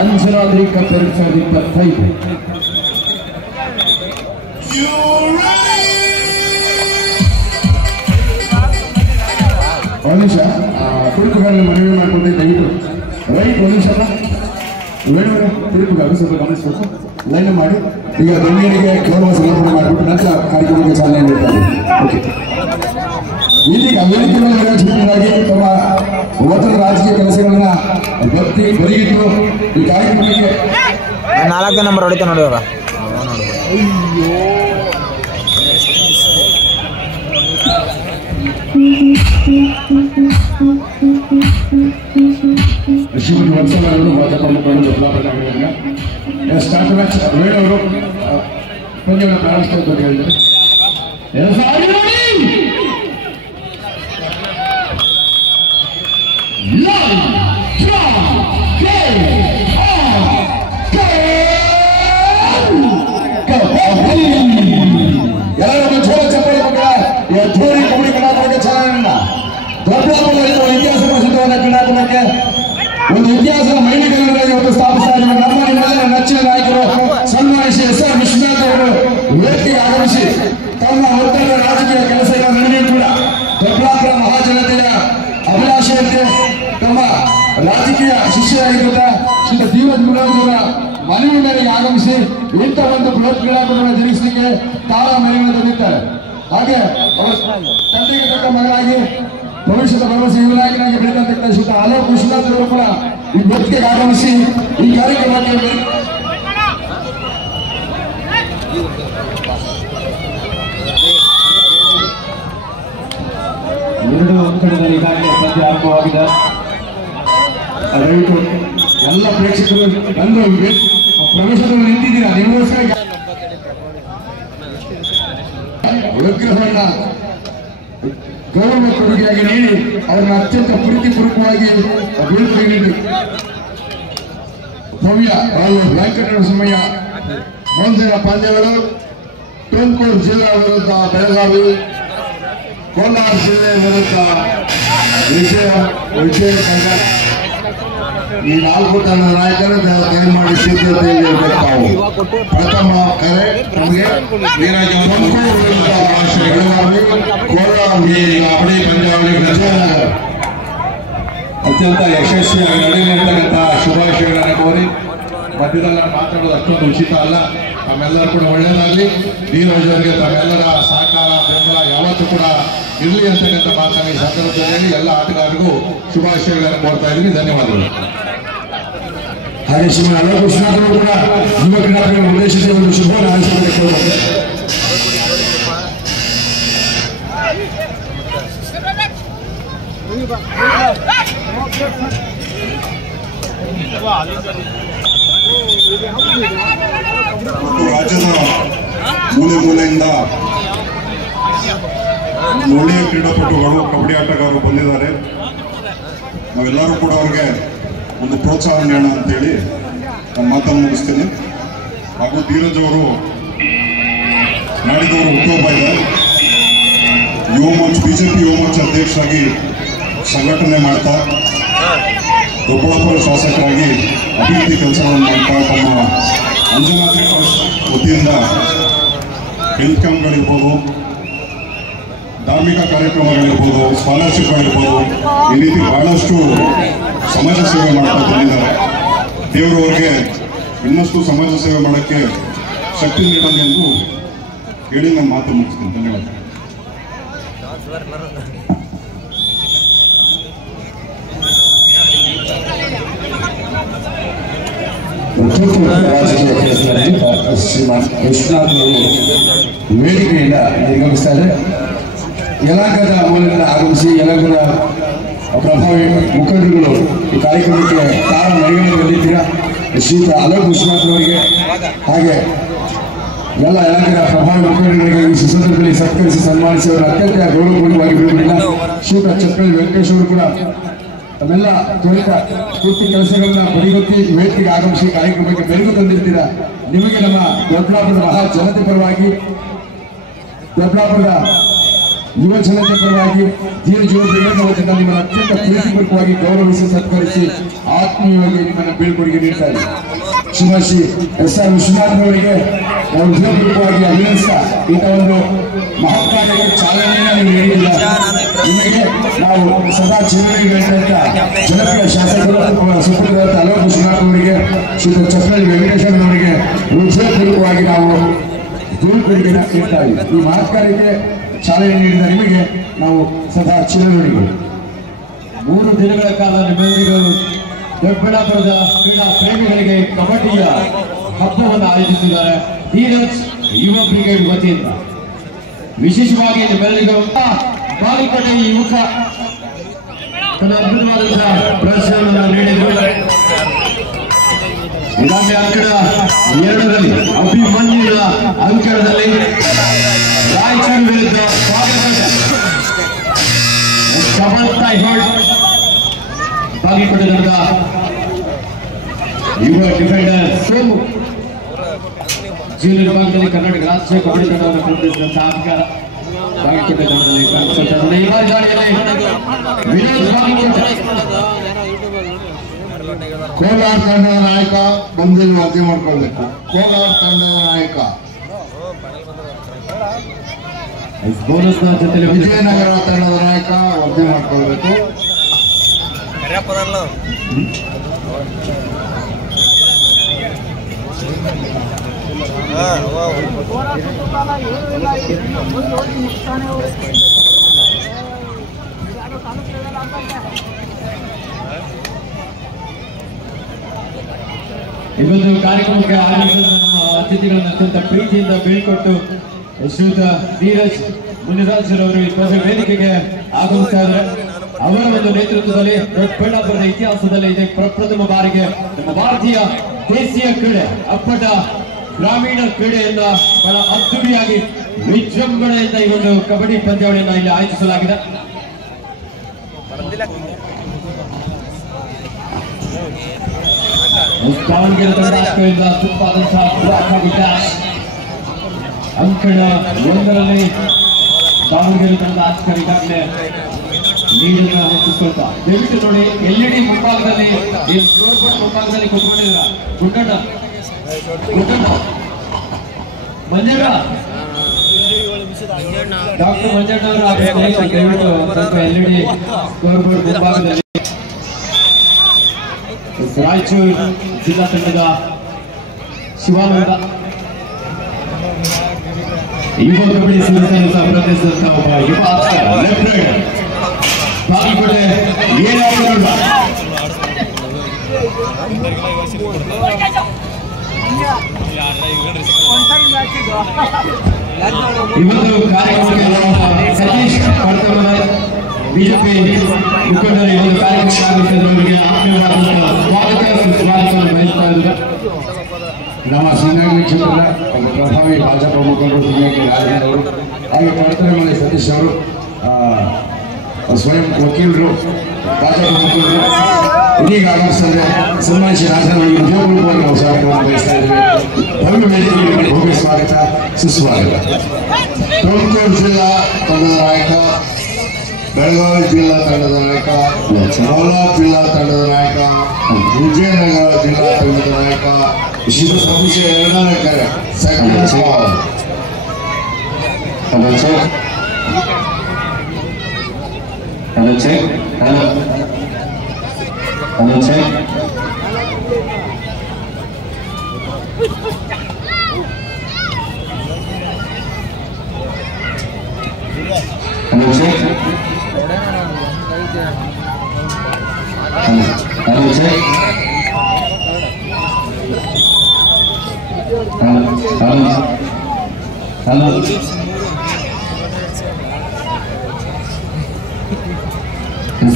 Anjanadri cup 2025 ಒಂದು ನಿಮಿಷ ತುರುಕುಗಳನ್ನು ಮನವಿ ಮಾಡಿಕೊಂಡೆ ದಯವಿಟ್ಟು ರೈಟ್ ಒಂದು ನಿಮಿಷ ವೇಣುವರೆ ತುರುಕುಗಳು ಸ್ವಲ್ಪ ಗಮನಿಸಬೇಕು ಲೈನ್ ಮಾಡಿ ಈಗ ಗಣ್ಯರಿಗೆ ಗೌರವ ಸಮರ್ಪಣೆ ಮಾಡಿಬಿಟ್ಟು ನಂತರ ಕಾರ್ಯಕ್ರಮಕ್ಕೆ ಚಾಲನೆ ನೀಡ್ತಾರೆ. ಓಕೆ ಇದೀಗ ವೇದಿಕೆಗಳ ನಿರ್ವಹಣೆಗಾಗಿ ತಮ್ಮ ವೃತ್ತಿಯ ರಾಜಕೀಯ ಕೆಲಸಗಳನ್ನ ಬದಿಗಿಟ್ಟು ಈ ಕಾರ್ಯಕ್ರಮಕ್ಕೆ 4 ನಂಬರ್ ಹೊಡಿತ ನೋಡಿ ಇವಾಗ ಶ್ರೀಮತಿ ವತ್ಸಲವರು ಭಾಜಪವನ್ನು ಸ್ಟಾರ್ಟ್ ಮ್ಯಾಚ್ ವೇಣುವರು ಪಂದ್ಯವನ್ನು ಪ್ರಾರಂಭಿಸ್ತಾ ಅಂತ ಹೇಳಿದ್ದಾರೆ. ಎಲ್ಲರೂ ಜೋರ ಚಪ್ಪಲಿ ಜೋರಿ ಕಬಡ್ಡಿ ಕ್ರೀಡಾಕೂಟಕ್ಕೆ ಚಾಲನೆಯನ್ನ ದೊಡ್ಡಬಳ್ಳಾಪುರ ಇತಿಹಾಸ ಪ್ರಸಿದ್ಧವಾದ ಕ್ರೀಡಾಕೂಟಕ್ಕೆ ಒಂದು ಇತಿಹಾಸ ಮೈಲಿಗಲ್ಲುಗಳನ್ನು ಇವತ್ತು ಸ್ಥಾಪಿಸ್ತಾ ಇರುವ ನಮ್ಮ ನಿಮ್ಮೆಲ್ಲರ ನೆಚ್ಚಿನ ನಾಯಕರು ಸನ್ಮಾನಿಸಿ SR ವಿಶ್ವನಾಥ್ ಅವರು ವೇದಿಕೆಗೆ ಆಗಮಿಸಿ ತಮ್ಮ ಒತ್ತಡ ರಾಜಕೀಯ ಕೆಲಸಗಳ ನಡುವೆಯೂ ಕೂಡ ದೊಡ್ಡಬಳ್ಳಾಪುರ ಮಹಾಜನತೆಯ ಅಭಿಲಾಷೆಯಂತೆ ತಮ್ಮ ರಾಜಕೀಯ ಶಿಷ್ಯರಾಗಿದ್ದ ಶ್ರೀ ಧೀರಜ್ ಮುರಾರ್ಜಿಯವರ ಮನವಿ ಮೇರೆಗೆ ಆಗಮಿಸಿ ಇಂಥ ಒಂದು ಬೃಹತ್ ಕ್ರೀಡಾಕೂಟವನ್ನು ಜರುಗಿಸಲಿಕ್ಕೆ ತಾರಾ ಮೆರವಣಿಗೆ ತಂದಿದ್ದಾರೆ. ಹಾಗೆ ಅವರ ತಂದೆಗೆ ತಕ್ಕ ಮಗಳಾಗಿ ಭವಿಷ್ಯದ ಭರವಸೆ ಯುವನಾಯಕನಾಗಿ ಬೆಳೆದಂತ ಶ್ರೀ ಅಲೋಕ್ ವಿಶ್ವನಾಥ್ ಅವರು ಕೂಡ ಈ ವೇದಿಕೆಗೆ ಆಗಮಿಸಿ ಈ ಕಾರ್ಯಕ್ರಮಕ್ಕೆ ಎರಡು ಕಡೆಗಳಲ್ಲಿ ಈಗಾಗಲೇ ಪಂದ್ಯ ಆರಂಭವಾಗಿದೆ. ದಯವಿಟ್ಟು ಎಲ್ಲ ಪ್ರೇಕ್ಷಕರು ಬಂದು ಪ್ರವೇಶದಲ್ಲಿ ನಿಂತಿದ್ದೀರಾ ನಿಮಗೋಸ್ಕರ ವಿಗ್ರಹವನ್ನ ಗೌರವ ಕೊಡುಗೆಯಾಗಿ ನೀಡಿ ಅವರನ್ನ ಅತ್ಯಂತ ಪ್ರೀತಿಪೂರ್ವಕವಾಗಿ ಬೀಳ್ಕೊಡುಗೆ ನೀಡಿ ಭವ್ಯ ವೆಂಕಟರಮಣಯ್ಯ ಮುಂದಿನ ಪಂದ್ಯಗಳು ತುಮಕೂರು ಜಿಲ್ಲಾ ವಿರುದ್ಧ ಬೆಳಗಾವಿ, ಕೋಲಾರ ಜಿಲ್ಲೆ ವಿರುದ್ಧ ವಿಜಯ ಕಂಡ ಈ 4 ತಂಡದ ನಾಯಕರು ದಯಮಾಡಿ ಸಿದ್ಧತೆಯಲ್ಲಿ ತಾವು ಪ್ರಥಮ ಕರೆ ನಮಗೆ ಕಬಡ್ಡಿ ಪಂದ್ಯಾವಳಿ ಅತ್ಯಂತ ಯಶಸ್ವಿಯಾಗಿ ನಡೆಯಲಿರ್ತಕ್ಕಂಥ ಶುಭಾಶಯಗಳನ್ನು ಕೋರಿ ಮಧ್ಯದಲ್ಲಿ ಮಾತಾಡೋದು ಅಷ್ಟೊಂದು ಉಚಿತ ಅಲ್ಲ. ತಮ್ಮೆಲ್ಲರೂ ಕೂಡ ಒಳ್ಳೆಯದಾಗಲಿ. ಧೀರಜ್ ಅವರಿಗೆ ತಮ್ಮೆಲ್ಲರ ಸಹಕಾರ ಬೆಂಬಲ ಯಾವತ್ತೂ ಕೂಡ ಇರಲಿ ಅಂತಕ್ಕಂಥ ಮಾತನ್ನು ಈ ಸಂದರ್ಭದಲ್ಲಿ ಎಲ್ಲ ಆಟಗಾರರಿಗೂ ಶುಭಾಶಯಗಳನ್ನು ಕೋರ್ತಾ ಇದ್ದೀನಿ. ಧನ್ಯವಾದಗಳು. ಹಾಗೆ ಶ್ರೀಮತಿ ಅಲೋಕ್ ವಿಶ್ವನಾಥ್ ಅವರು ಕೂಡ ಯುವ ಕ್ರೀಡಾಪಟುಗಳ ಉದ್ದೇಶಿಸಿ ಒಂದು ಶುಭವನ್ನು ಹಾರೈಸಬೇಕು. ರಾಜ್ಯದ ಮೂಲೆ ಮೂಲೆಯಿಂದ ಒಳ್ಳೆಯ ಕ್ರೀಡಾಪಟುಗಳು, ಕಬಡ್ಡಿ ಆಟಗಾರರು ಬಂದಿದ್ದಾರೆ. ನಾವೆಲ್ಲರೂ ಕೂಡ ಅವ್ರಿಗೆ ಒಂದು ಪ್ರೋತ್ಸಾಹ ನೀಡೋಣ ಅಂತೇಳಿ ನಾನು ಮಾತನ್ನು ಮುಗಿಸ್ತೀನಿ. ಹಾಗೂ ಧೀರಜ್ ಅವರು ನಾಡಿದವರು ಹುಟ್ಟುಹಬ್ಬ ಇದೆ. ಬಿಜೆಪಿ ಯುವ ಮೋರ್ಚಾ ಅಧ್ಯಕ್ಷರಾಗಿ ಸಂಘಟನೆ ಮಾಡ್ತಾ ದೊಡ್ಡಬಳ್ಳಾಪುರ ಶಾಸಕರಾಗಿ ಅಭಿವೃದ್ಧಿ ಕೆಲಸಗಳನ್ನು ಮಾಡ್ತಾ ತಮ್ಮ ಅಂಜನಾದ್ರಿ ವತಿಯಿಂದ ಹೆಲ್ತ್ ಕ್ಯಾಂಪ್ಗಳಿರ್ಬೋದು, ಧಾರ್ಮಿಕ ಕಾರ್ಯಕ್ರಮಗಳಿರ್ಬೋದು, ಸ್ಕಾಲರ್ಶಿಪ್ಗಳಿರ್ಬೋದು, ಈ ರೀತಿ ಬಹಳಷ್ಟು ಸಮಾಜ ಸೇವೆ ಮಾಡ್ತಾ ಬಂದಿದ್ದಾರೆ. ದೇವರು ಅವರಿಗೆ ಇನ್ನಷ್ಟು ಸಮಾಜ ಸೇವೆ ಮಾಡೋಕ್ಕೆ ಶಕ್ತಿ ನೀಡಲಿ ಎಂದು ಹೇಳಿ ನಾನು ಮಾತು ಮುಗಿಸ್ತೀನಿ. ಧನ್ಯವಾದ. ರಾಜಕೀಯ ಕೆಲಸಗಳಲ್ಲಿ ಶ್ರೀಮಾನ್ ವಿಶ್ವನಾಥ್ ಅವರು ವೇದಿಕೆಯಿಂದ ನಿರ್ಗಮಿಸ್ತಾ ಇದ್ದಾರೆ. ಯಲಹಂಕದ ಮೂಲದಿಂದ ಆಗಮಿಸಿ ಯಲಹಂಕದ ಪ್ರಭಾವಿ ಮುಖಂಡರುಗಳು ಈ ಕಾರ್ಯಕ್ರಮಕ್ಕೆ ತಾರ ಮೆರವಣಿಗೆ ಬಂದಿದ್ದೀರಾ. ಶ್ರೀಯುತ ಅಲೋಕ್ ವಿಶ್ವನಾಥ್ ಅವರಿಗೆ ಹಾಗೆ ಎಲ್ಲ ಯಲಹಂಕದ ಪ್ರಭಾವಿ ಮುಖಂಡರುಗಳಿಗೆ ಈ ಸಂದರ್ಭದಲ್ಲಿ ಸತ್ಕರಿಸಿ ಸನ್ಮಾನಿಸಿ ಅವರು ಅತ್ಯಂತ ಗೌರವಪೂರ್ಣವಾಗಿ ಬೀಳುವುದಿಲ್ಲ. ಶ್ರೀಯುತ ಚಪ್ಪಲಿ ವೆಂಕಟೇಶ್ ಅವರು ಕೂಡ ತಮ್ಮೆಲ್ಲ ತ್ವರಿತ ಪೂರ್ತಿ ಕೆಲಸಗಳನ್ನ ಬದಿಗೊತ್ತಿ ವೇದಿಕೆಗೆ ಆಗಮಿಸಿ ಕಾರ್ಯಕ್ರಮಕ್ಕೆ ಬೆಳಕು ತಂದಿರ್ತೀರಾ. ನಿಮಗೆ ನಮ್ಮ ದೊಡ್ಡಬಳ್ಳಾಪುರದ ಮಹಾ ಜನತೆ ಪರವಾಗಿ ದೊಡ್ಡಬಳ್ಳಾಪುರದ ಯುವ ಜನತೆ ಪರವಾಗಿ ಧೀರಜ್ ವತಿಯಿಂದ ನಿಮ್ಮನ್ನು ಅತ್ಯಂತ ಪ್ರೀತಿಪೂರ್ವಕವಾಗಿ ಗೌರವಿಸಿ ಸತ್ಕರಿಸಿ ಆತ್ಮೀಯವಾಗಿ ನಿಮ್ಮನ್ನು ಬೀಳ್ಕೊಡುಗೆ ನೀಡ್ತಾರೆ. ಶ್ರೀ SR ವಿಶ್ವನಾಥ್ ಅವರಿಗೆ ನಾವು ಹೃದಯಪೂರ್ವಕವಾಗಿ ಅಭಿನಂದಿಸ್ತಾ ಇಂಥ ಒಂದು ಮಹತ್ಕಾರ್ಯಕ್ಕೆ ಚಾಲನೆಯನ್ನು ನೀವು ನೀಡಿಲ್ಲ. ನಿಮಗೆ ನಾವು ಸದಾ ಚಿರಋಣಿಗಳಂತ ಜನಪ್ರಿಯ ಶಾಸಕರು ಸುಪ್ರೀಂಕೋರ್ಟ್ ಅಲೋಕ್ ವಿಶ್ವನಾಥ್ ಅವರಿಗೆ, ಶ್ರೀ ಚಕ್ರಳ್ಳಿ ವೆಂಕಟೇಶ್ವರನವರಿಗೆ ಹೃದಯಪೂರ್ವಕವಾಗಿ ನಾವು ಬೀಳ್ಕೊಡುಗೆಯನ್ನು ನೀಡ್ತಾ ಇದ್ದೀವಿ. ಈ ಮಹತ್ಕಾರ್ಯಕ್ಕೆ ಚಾಲನೆ ನೀಡಿದ ನಿಮಗೆ ನಾವು ಸದಾ ಚಿರಋಣಿಗಳು. 3 ದಿನಗಳ ಕಾಲ ನಿಮ್ಮೆಲ್ಲರಿಗೂ ದೊಡ್ಡಬಳ್ಳಾಪುರದ ಕ್ರೀಡಾ ಪ್ರೇಮಿಗಳಿಗೆ ಕಬಡ್ಡಿಯ ಹಬ್ಬವನ್ನು ಆಯೋಜಿಸಿದ್ದಾರೆ ಧೀರಜ್ ಯುವ ಬ್ರಿಗೇಡ್ ವತಿಯಿಂದ. ವಿಶೇಷವಾಗಿ ನಿಮ್ಮೆಲ್ಲರಿಗೂ ಬಾಲಿಕೋಟೆ ಯುವಕ ತನ್ನ ಅದ್ಭುತವಾದಂತಹ ಪ್ರದರ್ಶನವನ್ನು ನೀಡಿದರು. ಈಗಾಗಲೇ ಅಂಕಣ 2ರಲ್ಲಿ ಅಭಿಮನ್ಯುವಿನ ಅಂಕಣದಲ್ಲಿ ರಾಯಚೂರು ವಿರುದ್ಧ ಬಾಗಲಕೋಟೆ ತಂಡದ ಯುವ ಡಿಫೆಂಡರ್ ಸೋಮು ಜೂನಿಯರ್ ವಿಭಾಗದಲ್ಲಿ ಕರ್ನಾಟಕ ರಾಷ್ಟ್ರೀಯ ಕಬಡ್ಡಿ ತಂಡವನ್ನು ಪ್ರತಿನಿಧಿಸಿದಂತಹ ಅಧಿಕಾರ ಬಾಗಲಕೋಟೆ ತಂಡದಲ್ಲಿ ಕಾಣಿಸುತ್ತದೆ. ಈ ಬಾರಿ ದಾಳಿಯಲ್ಲಿ ವಿನೋದ್ ಬಾಗಲಕೋಟೆ ಕೋಲಾರ ತಂಡದ ನಾಯಕ ಬಂದು ವರದಿ ಮಾಡ್ಕೊಳ್ಬೇಕು. ಕೋಲಾರ ತಂಡದ ನಾಯಕ ಬೋನಸ್ನ ಜೊತೆಲಿ ವಿಜಯನಗರ ತಂಡದ ನಾಯಕ ವರದಿ ಮಾಡ್ಕೊಳ್ಬೇಕು. ಇವತ್ತು ಕಾರ್ಯಕ್ರಮಕ್ಕೆ ಆಗಮಿಸಿದ ನಮ್ಮ ಅತಿಥಿಗಳನ್ನು ಅತ್ಯಂತ ಪ್ರೀತಿಯಿಂದ ಬೀಳ್ಕೊಟ್ಟು ಶ್ರೀಯುತ ಧೀರಜ್ ಮುನಿರಾಜರವರು ಈ ವೇದಿಕೆಗೆ ಆಗಮಿಸ್ತಾ ಇದ್ದಾರೆ. ಅವರ ಒಂದು ನೇತೃತ್ವದಲ್ಲಿ ದೊಡ್ಡಬಳ್ಳಾಪುರದ ಇತಿಹಾಸದಲ್ಲಿ ಇದೆ ಪ್ರಪ್ರಥಮ ಬಾರಿಗೆ ನಮ್ಮ ಭಾರತೀಯ ದೇಶೀಯ ಕ್ರೀಡೆ ಅಪ್ಪಟ ಗ್ರಾಮೀಣ ಕ್ರೀಡೆಯನ್ನ ಬಹಳ ಅದ್ದೂರಿಯಾಗಿ ವಿಜೃಂಭಣೆಯಿಂದ ಈ ಒಂದು ಕಬಡ್ಡಿ ಪಂದ್ಯಾವಳಿಯನ್ನ ಇಲ್ಲಿ ಆಯೋಜಿಸಲಾಗಿದೆ. ದಾವಣಗೆರೆ ತಂಡದಿಂದ ತುಪ್ಪಾದಂತಹ ಬ್ಲಾಕ್ ಹಾಗೂ ಡ್ಯಾಶ್ ಅಂಕಣ 1ರಲ್ಲಿ ದಾವಣಗೆರೆ ತಂಡದ ಆಸ್ಕರ್ ಈಗಾಗಲೇ ನೀಡನ್ನು ಹೆಚ್ಚಿಸ್ಕೊಳ್ತಾ. ದಯವಿಟ್ಟು ನೋಡಿ LED ಮುಂಭಾಗದಲ್ಲಿ ಈ ಸ್ಕೋರ್ ಬೋರ್ಡ್ ಮುಂಭಾಗದಲ್ಲಿ ಕೂತ್ಕೊಂಡಿದ್ದೀರ ಗುಡ್ಡಣ್ಣ ಮಂಜಣ್ಣ ಡಾಕ್ಟರ್ ಮಂಜಣ್ಣ ಅವರು ದಯವಿಟ್ಟು ಸ್ವಲ್ಪ LED ಸ್ಕೋರ್ ಬೋರ್ಡ್ ಮುಂಭಾಗದಲ್ಲಿ ರಾಯಚೂರು ಜಿಲ್ಲಾ ತಂಡದ ಶಿವಾನಂದ ಯುವ ಕಬಡ್ಡಿ ಸಂಸ್ಥೆಯನ್ನು ಪ್ರತಿನಿಧಿಸಿದಂತಹ ಒಬ್ಬ ಯುವ ಲೆಫ್ಟಿನೆಂಟ್ ಬಾಗಲಕೋಟೆ ಏನಾಗಲ್ಲ ಇವತ್ತು ಕಾರ್ಯಕ್ರಮಕ್ಕೆ ಸತೀಶ್ ಕರ್ತವ್ಯ ಬಿಜೆಪಿ ಮುಖಂಡರು ಈ ಒಂದು ಕಾರ್ಯಕ್ರಮಕ್ಕೆ ಆಗಮಿಸಿದವರಿಗೆ ಆತ್ಮೀಯವಾದಂತಹ ಸ್ವಾಗತವನ್ನು ಬಯಸ್ತಾ ಇದ್ದಾರೆ. ನಮ್ಮ ಸಿಂಗಂಗಿ ಕ್ಷೇತ್ರದ ಪ್ರಭಾವಿ ಭಾಜಪ ಮುಖಂಡರು ಸಿಂಗಂಗಿ ರಾಜೇಂದ್ರ ಅವರು, ಹಾಗೆ ಕರ್ತವ್ಯ ಸತೀಶ್ ಅವರು, ಸ್ವಯಂ ವಕೀಲರು, ಭಾಜಪ ಮುಖಂಡರು ಇದೀಗ ಆಗಮಿಸಿದರೆ ಸನ್ಮಾನಿಸಿ ರಾಜೇಂದ್ರ ಹೃದಯಪೂರ್ವಕವಾಗಿ ನಾವು ಸ್ವಾಗತವನ್ನು ಬಯಸ್ತಾ ಇದ್ದೇವೆ. ಭವ್ಯ ವೇದಿಕೆಗೆ ಭವ್ಯ ಸ್ವಾಗತ, ಸುಸ್ವಾಗತ. ತುಮಕೂರು ಜಿಲ್ಲಾ ತಂಡದ ನಾಯಕ, ಬೆಳಗಾವಿ ಜಿಲ್ಲಾ ತಂಡದ ನಾಯಕ, ಕೋಲಾರ ಜಿಲ್ಲಾ ತಂಡದ ನಾಯಕ, ವಿಜಯನಗರ ಜಿಲ್ಲಾ ತಂಡದ ನಾಯಕ, ವಿಶೇಷ ಸಂಸ್ಥೆ 2ನೇ ಕರೆ ಸೆಕೆಂಡ್ ಬಾಲ್.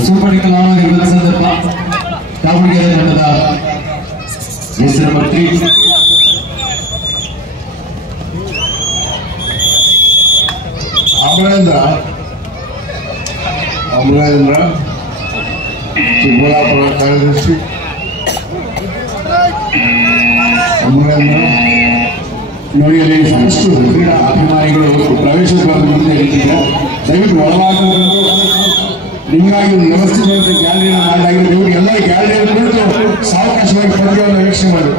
ಸೂಪರ್ ಹಿಟ್ ಸಂದರ್ಭ ದಾವಣಗೆರೆ ತಂಡದ ಎಸ್ ನಂಬರ್ 3 ಅಮರೇಂದ್ರ ಚಿಕ್ಕಬಳ್ಳಾಪುರ ಕಾರ್ಯದರ್ಶಿ. ಅಮರೇಂದ್ರ ನೋಡಿ, ಅಲ್ಲಿ ಸಾಕಷ್ಟು ಕ್ರೀಡಾ ಅಭಿಮಾನಿಗಳು ಪ್ರವೇಶ ದ್ವಾರದ ಮುಂದೆ ನಿಂತಿದ್ದಾರೆ. ದಯವಿಟ್ಟು ಒಳಭಾಗದವರೆಗೂ ನಿಮಗಾಗಿ ಒಂದು ವ್ಯವಸ್ಥಿತವಾದ ಗ್ಯಾಲರಿಯನ್ನು ಮಾಡಲಾಗಿದೆ. ದಯವಿಟ್ಟು ಎಲ್ಲ ಗ್ಯಾಲರಿಯನ್ನು ಕುರಿತು ಸಾವಕಾಶವಾಗಿ ಪಂದ್ಯವನ್ನು ವೀಕ್ಷಣೆ ಮಾಡಿ.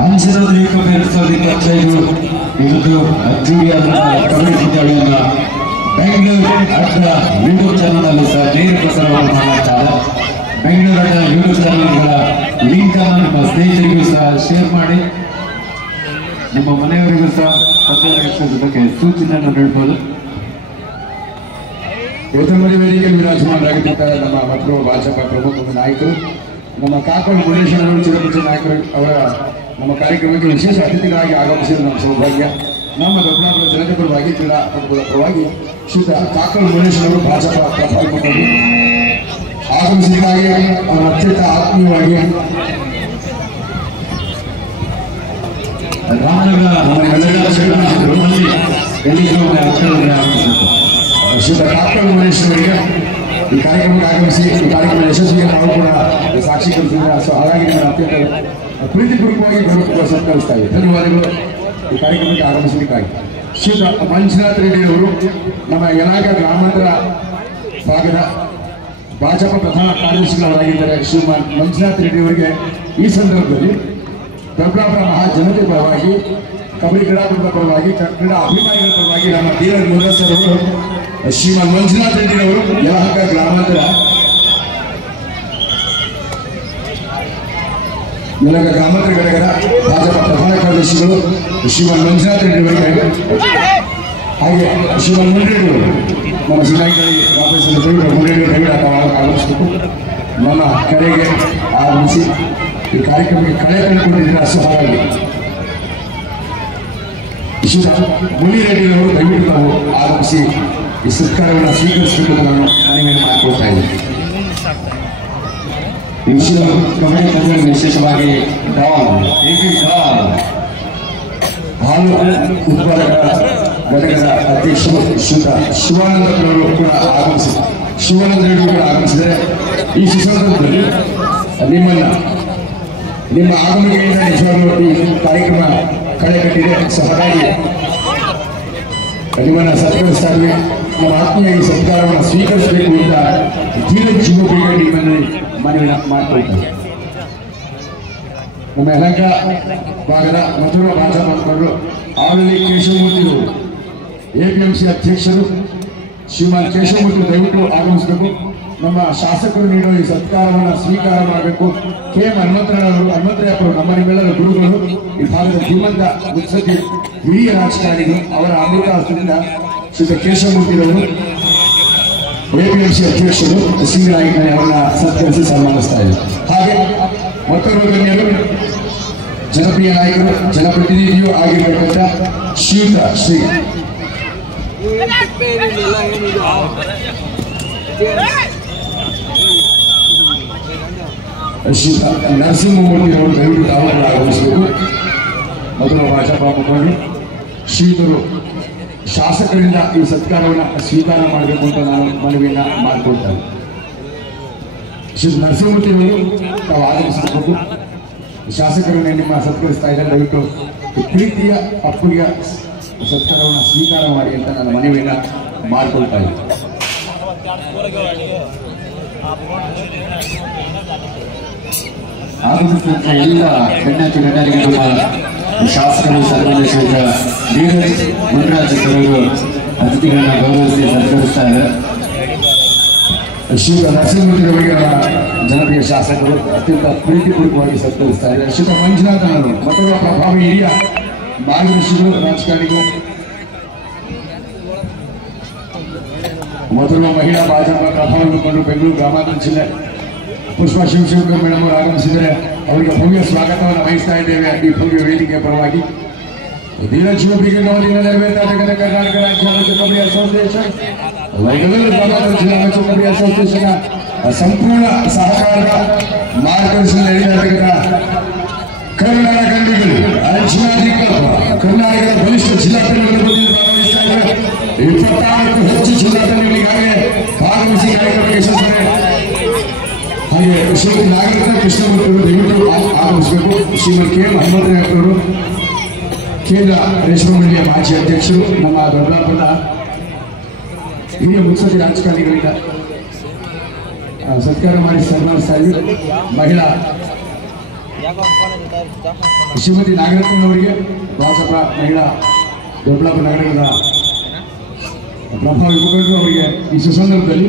ಅಂಜನಾದ್ರಿ ಕಪ್ 2025 ಇವತ್ತು ಅದ್ದೂರಿಯಾದ ಕಬಡ್ಡಿ ಪಂದ್ಯಾವಳಿಯನ್ನ ಬೆಂಗಳೂರು ಅಡ್ಡ ಯೂಟ್ಯೂಬ್ ಚಾನಲ್ ಸಹ ನೇರ ಪ್ರಸಾರವನ್ನು ಮಾಡಲಾಗ್ತದೆ. ಬೆಂಗಳೂರು ಅಡ್ಡ ಯೂಟ್ಯೂಬ್ ಚಾನಲ್ಗಳ ಲಿಂಕ್ ಅನ್ನು ನಿಮ್ಮ ಸ್ನೇಹಿತರಿಗೂ ಸಹ ಶೇರ್ ಮಾಡಿ, ನಿಮ್ಮ ಮನೆಯವರಿಗೂ ಸಹ ಪಂದ್ಯ ವೀಕ್ಷಿಸೋದಕ್ಕೆ ಸೂಚನೆಯನ್ನು ನೀಡಬಹುದು. ಏತಮರಿ ವೇದಿಕೆಯಲ್ಲಿ ವಿರಾಜಮಾನರಾಗಿದ್ದ ನಮ್ಮ ಮಕ್ಕಳು ಭಾಜಪ ಪ್ರಮುಖ ನಾಯಕರು ನಮ್ಮ ಕಾಕೋಳ ಮುನೇಶ್ವರ ಚಿರಪುತ್ರ ನಾಯಕರು ಅವರ ನಮ್ಮ ಕಾರ್ಯಕ್ರಮಕ್ಕೆ ವಿಶೇಷ ಅತಿಥಿಗಳಾಗಿ ಆಗಮಿಸಿದ ನಮ್ಮ ಸೌಭಾಗ್ಯ. ನಮ್ಮ ದೊಡ್ಡಬಳ್ಳಾಪುರ ಜನತೆ ಪರವಾಗಿ ಕ್ರೀಡಾ ಪಟುಗಳ ಪರವಾಗಿ ಶ್ರೀಯುತ ಕಾಕೋಳ ಮುನೇಶ್ವರರು ಭಾಜಪ ಪ್ರಮುಖರು ಆಗಮಿಸಿದ್ದಾಗಿ ಅವರ ಅತ್ಯಂತ ಆತ್ಮೀಯವಾಗಿ ಶ್ರೀಯುತ ಕಾಕೋಳ ಮುನೇಶ್ವರಿಗೆ ಈ ಕಾರ್ಯಕ್ರಮಕ್ಕೆ ಆಗಮಿಸಿ ಈ ಕಾರ್ಯಕ್ರಮ ಯಶಸ್ವಿಗೆ ನಾವು ಕೂಡ ಸಾಕ್ಷೀಕರಿಸಿದ್ರೆ. ಸೊ ಹಾಗಾಗಿ ನಾನು ಅತ್ಯಂತ ಪ್ರೀತಿಪೂರ್ವಕವಾಗಿ ಗೌರವ ಸತ್ಕರಿಸ್ತಾ ಇದ್ದೀವಿ. ಧನ್ಯವಾದಗಳು ಈ ಕಾರ್ಯಕ್ರಮಕ್ಕೆ ಆಗಮಿಸಲಿಕ್ಕಾಗಿ. ಶ್ರೀಯುತ ಮಂಜುನಾಥ್ ರೆಡ್ಡಿ ಅವರು ನಮ್ಮ ಯಲಹಂಕ ಗ್ರಾಮಾಂತರ ಭಾಗದ ಭಾಜಪ ಪ್ರಧಾನ ಕಾರ್ಯದರ್ಶಿಗಳಾಗಿದ್ದಾರೆ. ಶ್ರೀಮಾನ್ ಮಂಜುನಾಥ್ ರೆಡ್ಡಿ ಅವರಿಗೆ ಈ ಸಂದರ್ಭದಲ್ಲಿ ದೊಡ್ಡಬಳ್ಳಾಪುರ ಮಹಾಜನತೆ ಪರವಾಗಿ, ಕಬಡ್ಡಿ ಕ್ರೀಡಾಕೂಟದ ಪರವಾಗಿ, ಕ್ರೀಡಾ ಅಭಿಮಾನಿಗಳ ಪರವಾಗಿ ನಮ್ಮ ಧೀರಜ್ ಮುನಿರಾಜ್ ಅವರು, ಶ್ರೀಮಾನ್ ಮಂಜುನಾಥ್ ರೆಡ್ಡಿ ಅವರು ಯಲಹಂಕ ಗ್ರಾಮಾಂತರ ಘಟಕದ ಭಾಜಪ ಪ್ರಧಾನ ಕಾರ್ಯದರ್ಶಿಗಳು ಶ್ರೀಮಾನ್ ಮಂಜುನಾಥ್ ರೆಡ್ಡಿ ಅವರಿಗೆ, ಹಾಗೆ ಶ್ರೀಮಾನ್ ಮುನ್ರೆಡ್ಡಿ ಅವರು ನಮ್ಮ ಜಿಲ್ಲಾಧಿಕಾರಿ ಮುನ್ರೆಡ್ಡಿ ಆಗಮಿಸಬೇಕು. ನಮ್ಮ ಕರೆಗೆ ಆಗಮಿಸಿ ಈ ಕಾರ್ಯಕ್ರಮಕ್ಕೆ ಕಳೆ ತಂದುಕೊಂಡಿದ್ದರೆ ಅಸಹಾಯವಾಗಿ ಮುನಿರೆಡ್ಡಿಯವರು ದಯವಿಟ್ಟು ನಾವು ಆಗಮಿಸಿ ಈ ಸತ್ಕಾರವನ್ನು ಸ್ವೀಕರಿಸಬೇಕು ನಾನು ಮನವಿಯನ್ನು ಮಾಡಿಕೊಳ್ತಾ ಇದ್ದೀನಿ. ಈ ವಿಷಯ ಕಬಡ್ಡಿ ಪಂದ್ಯ ವಿಶೇಷವಾಗಿ ಹಾಲು ಉತ್ಪಾದಕ ಘಟಕದ ಅಧ್ಯಕ್ಷರು ಶ್ರೀಯುತ ಶಿವಾನಂದರವರು ಕೂಡ ಆಗಮಿಸಿದರೆ ಈ ಸುಸಂದರ್ಭದಲ್ಲಿ ನಿಮ್ಮ ಆಗಮನದಿಂದ ನಿಜವಾಗ್ಲೂ ಈ ಕಾರ್ಯಕ್ರಮ ಕಳೆ ಕಟ್ಟಿದೆ. ಸೊ ಹಾಗಾಗಿ ನಿಮ್ಮನ್ನು ಸತ್ಕರಿಸ್ತಾ ಇದ್ವಿ. ನಮ್ಮ ಆತ್ಮೀಯ ಈ ಸತ್ಕಾರವನ್ನು ಸ್ವೀಕರಿಸಬೇಕು ಅಂತ ಧೀರಜ್ ಯುವಕರಿಗೆ ನಿಮ್ಮನ್ನು ಮನವಿನ ಮಾಡ್ಕೊಳ್ತಾರೆ. ನಮ್ಮ ಯಲಹಂಕ ಭಾಗದ ಮಧುರ ಭಾಜಪ ಮುಖಂಡರು ಆವಲಿ ಕೇಶವಮೂರ್ತಿಗಳು, APMC ಅಧ್ಯಕ್ಷರು ಶ್ರೀಮಾನ್ ಕೇಶವಮೂರ್ತಿ ದಯವಿಟ್ಟು ಆಗಮಿಸಬೇಕು. ನಮ್ಮ ಶಾಸಕರು ನೀಡುವ ಈ ಸತ್ಕಾರವನ್ನು ಸ್ವೀಕಾರ ಮಾಡಬೇಕು. KM ಹನುಮಂತರವರು ನಮ್ಮ ನಿಮ್ಮೆಲ್ಲರ ಗುರುಗಳು, ಈ ಭಾಗದ ಧೀಮಂತ ಮುತ್ಸದ್ದಿ ಹಿರಿಯ ರಾಜಕಾರಣಿಗಳು, ಅವರ ಅಮೃತ ಹಸ್ತದಿಂದ ಶ್ರೀ ಕೇಶವಮೂರ್ತಿರವರು APMC ಅಧ್ಯಕ್ಷರು ಸಿಂಗನಾಯ್ಕ ಅವರನ್ನ ಸತ್ಕರಿಸಿ ಸನ್ಮಾನಿಸ್ತಾ ಇದ್ದಾರೆ. ಹಾಗೆ ಮತ್ತೊಬ್ಬರು ಗಣ್ಯರು ಜನಪ್ರಿಯ ನಾಯಕರು, ಜನಪ್ರತಿನಿಧಿಯೂ ಆಗಿರತಕ್ಕಂಥ ಶ್ರೀಯುತ ಶ್ರೀ ನರಸಿಂಹಮೂರ್ತಿ ಅವರು ದಯವಿಟ್ಟು ತಾವು ಕೂಡ ಆಗಮಿಸಬೇಕು. ಮೊದಲ ಭಾಜಪ ಮುಖಂಡರು ಶ್ರೀಯುತರು ಶಾಸಕರಿಂದ ಈ ಸತ್ಕಾರವನ್ನು ಸ್ವೀಕಾರ ಮಾಡಬೇಕು ಅಂತ ನಾನು ಮನವಿಯನ್ನು ಮಾಡಿಕೊಳ್ತೇನೆ. ಶ್ರೀ ನರಸಿಂಹಮೂರ್ತಿ ಅವರು ತಾವು ಆಗಮಿಸಬೇಕು. ಶಾಸಕರನ್ನೇ ನಿಮ್ಮ ಸತ್ಕರಿಸ್ತಾ ಇದ್ದಾರೆ. ದಯವಿಟ್ಟು ಪ್ರೀತಿಯ ಅಪ್ಪುಗೆ ಸತ್ಕಾರವನ್ನು ಸ್ವೀಕಾರ ಮಾಡಿ ಅಂತ ನಾನು ಮನವಿಯನ್ನು ಮಾಡಿಕೊಳ್ತಾ ಇದ್ದೀನಿ. ಆಗಮಿಸಿದಂತಹ ಎಲ್ಲ ಗಣ್ಯಾತಿ ಗಣ್ಯರಿಗೆ ನಮ್ಮ ಶಾಸಕರು ಸನ್ಮಾನಿಸಿದ ಧೀರಜ್ ಮುನಿರಾಜ್ ಅವರು ಅತಿಥಿಗಳನ್ನ ಗೌರವಿಸಿ ಸತ್ಕರಿಸ್ತಾ ಇದ್ದಾರೆ. ಶ್ರೀಯುತ ನರಸಿಂಹಮೂರ್ತಿ ಅವರಿಗೆ ಜನಪ್ರಿಯ ಶಾಸಕರು ಅತ್ಯಂತ ಪ್ರೀತಿಪೂರ್ವಕವಾಗಿ ಸತ್ಕರಿಸ್ತಾ ಇದ್ದಾರೆ. ಶ್ರೀಯುತ ಮಂಜುನಾಥನವರು ಮತ್ತೊಬ್ಬ ಪ್ರಭಾವಿ ಹಿರಿಯ ಮಾರ್ಗದರ್ಶಿಗಳು, ರಾಜಕಾರಣಿಗಳು, ಮೊದಲು ಮಹಿಳಾ ಭಾಜಪ ಪ್ರಭಾವ ಮುಖಂಡರು ಬೆಂಗಳೂರು ಗ್ರಾಮಾಂತರ ಜಿಲ್ಲೆ ಪುಷ್ಪಾ ಶಿವಶಂಕರ್ ಮೇಡಮ್ ಅವರು ಆಗಮಿಸಿದರೆ ಅವರಿಗೆ ಭವ್ಯ ಸ್ವಾಗತವನ್ನು ವಹಿಸ್ತಾ ಇದ್ದೇವೆ. ಈ ಭವ್ಯ ವೇದಿಕೆಯ ಪರವಾಗಿ ಧೀರಜ್ ಯುವಕರಿಗೆ ನೋಡಿನ ನೆರವೇರಿಸತಕ್ಕಂಥ ಕರ್ನಾಟಕ ರಾಜ್ಯ ಕಬಡ್ಡಿ ಅಸೋಸಿಯೇಷನ್, ವೈಗಲೂರು ಗ್ರಾಮಾಂತರ ಜಿಲ್ಲಾ ಕಬಡ್ಡಿ ಅಸೋಸಿಯೇಷನ್ ಸಂಪೂರ್ಣ ಸಹಕಾರದ ಮಾರ್ಗದರ್ಶನ ನೀಡಿರತಕ್ಕಂಥ ಕನ್ನಡ ಗಂಡಿಗಳು ಕರ್ನಾಟಕದ ಬಲಿಷ್ಠ ಜಿಲ್ಲಾ ತಂಡಗಳು ಭಾಗವಹಿಸ್ತಾ ಇದ್ದಾರೆ. 24ಕ್ಕೂ ಹೆಚ್ಚು ಜಿಲ್ಲಾ ತಂಡಗಳಿಗಾಗಲೇ ಭಾಗವಹಿಸಿ ಕಾರ್ಯಕ್ರಮಕ್ಕೆ ಯಶಸ್ವಿ ಹಾಗೂ ಶ್ರೀಮತಿ ಕೆ ಹನುಮಂತರಾಯರು ಕೇಂದ್ರ ರೇಷ್ಮೆ ಮಂಡಳಿಯ ಮಾಜಿ ಅಧ್ಯಕ್ಷರು, ನಮ್ಮ ದೊಡ್ಡಬಳ್ಳಾಪುರದ ಹಿರಿಯ ಮುತ್ಸದ್ದಿ ರಾಜಕಾರಣಿಗಳಿಂದ ಸತ್ಕಾರ ಮಾಡಿ ಸನ್ಮಾನಿಸ್ತಾ ಇದ್ದೀವಿ. ಮಹಿಳಾ ಶ್ರೀಮತಿ ನಾಗರತ್ನವರಿಗೆ ಭಾಜಪ ಮಹಿಳಾ ದೊಡ್ಡಬಳ್ಳಾಪುರ ನಗರದ ಪ್ರಭಾವಿ ಮುಖಂಡರು ಅವರಿಗೆ ಈ ಸುಸಂದರ್ಭದಲ್ಲಿ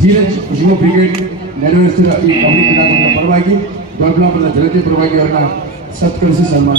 ಧೀರಜ್ ಯುವ ಬ್ರಿಗೇಡ್ ನೆರವೇರಿಸಿದ ಈ ಕಬಡ್ಡಿ ಕ್ರೀಡಾಕೂಟದ ಪರವಾಗಿ ದೊಡ್ಡಬಳ್ಳಾಪುರದ ಜನತೆ ಪರವಾಗಿ ಅವರನ್ನ ಸತ್ಕರಿಸಿ ಸನ್ಮಾನ